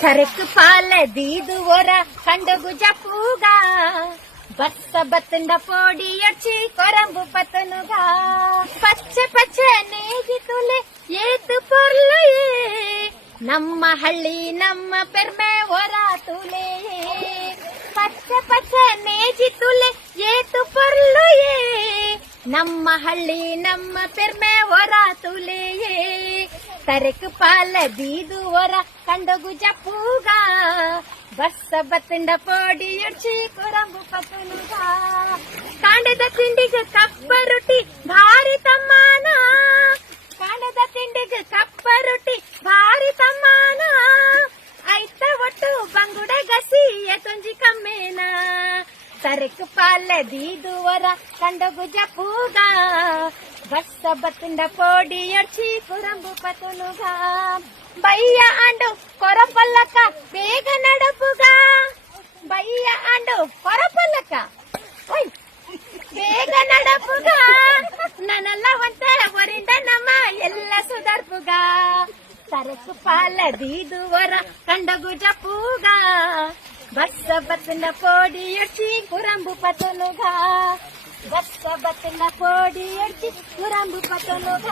ಸರಕು ಪಾಲ ದೀದು ಒರ ಕಂಡಗು ಜಪ್ಪುಗ ಬಸ್ಸ ಬತ್ತಂಡ ಪೋಡಿ ಅಚ್ಚಿ ಕೊರಂಬು ಪತನುಗ ಪಚ್ಚೆ ಪಚ್ಚೆ ನೇಗಿ ತುಲೆ ಏತು ಪೊರ್ಲುಯೇ ನಮ್ಮ ಹಳ್ಳಿ ನಮ್ಮ ಪೆರ್ಮೆ ಒರ ತುಲೆ ಪಚ್ಚೆ ಪಚ್ಚೆ ನೇಜಿ ತುಲೆ ಏತು ಪೊರ್ಲುಯೇ ನಮ್ಮ ಹಳ್ಳಿ ನಮ್ಮ ಪೆರ್ಮೆ ಒರ ತುಲೆಯೇ ತರಕು ಪಾಲ ದೀದು ಒರ ಕಂಡಗು ಜಪ್ಪುಗ ಬಸ್ಸ ಬತ್ತಂಡ ಪೋಡಿ ಅಡ್ಚಿ ಕೊರಂಬು ಪತನುಗ ಕಾಂಡದ ತಿಂಡಿಗೆ ಕಪ್ಪ ರೊಟ್ಟಿ ಭಾರಿ ತಮ್ಮಾನ ಕಾಂಡದ ತಿಂಡಿಗೆ ಕಪ್ಪ ರೊಟ್ಟಿ ಭಾರಿ ತಮ್ಮಾನ ಐತ ಒಟ್ಟು ಬಂಗುಡ ಗಸಿ ಎತೊಂಜಿ ಕಮ್ಮೇನ ಸರಕು ಪಾಲ ದೀದು ಒರ ಕಂಡಗು ಜಪ್ಪುಗ ಬಸ್ಸ ಬತ್ತಂಡ ಪೋಡಿ ಅಡ್ಚಿ ಕೊರಂಬು ಪತನುಗ ಬಯ್ಯ ಅಂಡು ಕೊರಪಲ್ಲಕ್ಕ ಬೇಗ ನಡಪುಗ ಬಯ್ಯ ಅಂಡು ಕೊರಪಲ್ಲಕ್ಕ ಬೇಗ ನಡಪುಗ ನನ್ನೆಲ್ಲ ಒಂತ ಒರಿಂದ ನಮ್ಮ ಎಲ್ಲ ಸುಧಾರ್ಪುಗ ಸರಕು ಪಾಲ ದೀದು ಒರ ಕಂಡಗು ಜಪ್ಪುಗ ಬಸ್ಸ ಬತ್ತಂಡ ಪೋಡಿ ಅಡ್ಚಿ ಕೊರಂಬು ಪತನುಗ ಬಸ್ಸ ಬತ್ತಂಡ ಪೋಡಿ ಅಡ್ಚಿ ಕೊರಂಬು ಪತನುಗ